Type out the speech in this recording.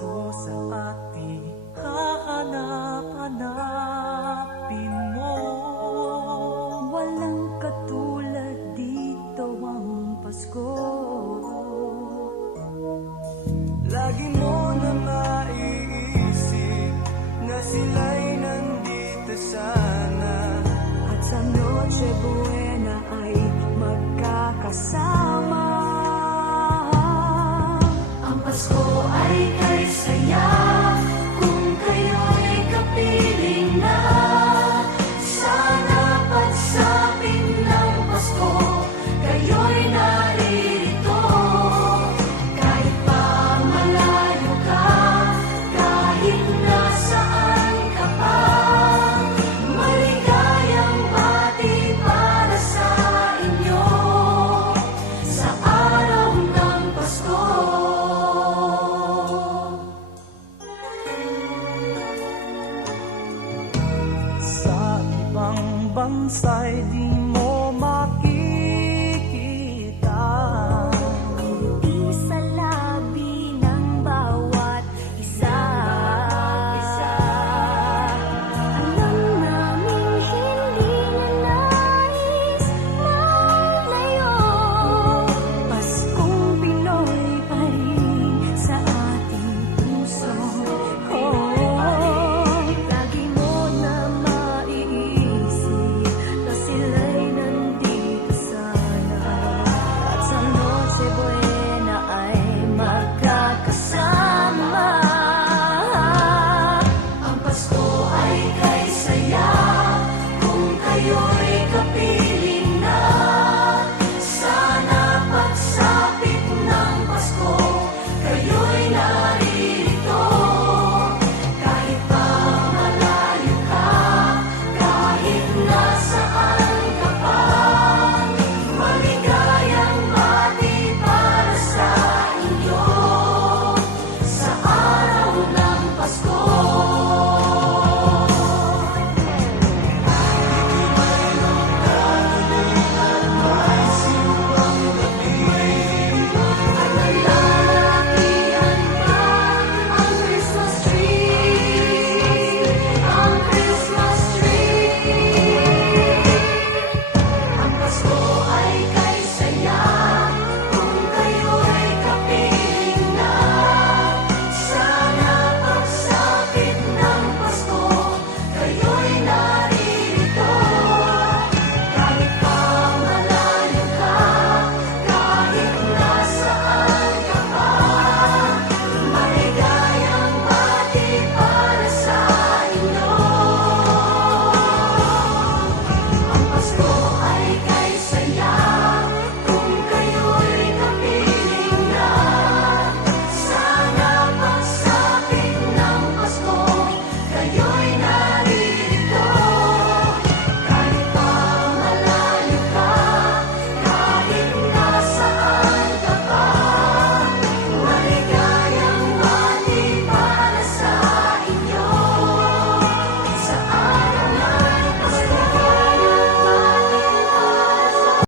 Pasko sa ating hahanap-hanapin mo. Walang katulad dito ang Pasko. Lagi mo na maiisip na sila'y nandito sana, At sa Noche Buena ay magkakasama. Ang Pasko ay kay saya kung kayo'y kapiling na. Sana pagsapit ng Pasko, kayo'y naririto. Kahit pa malayo ka, kahit nasaan ka pa, maligayang bati para sa inyo sa araw ng Pasko. sa ibang bansa'y di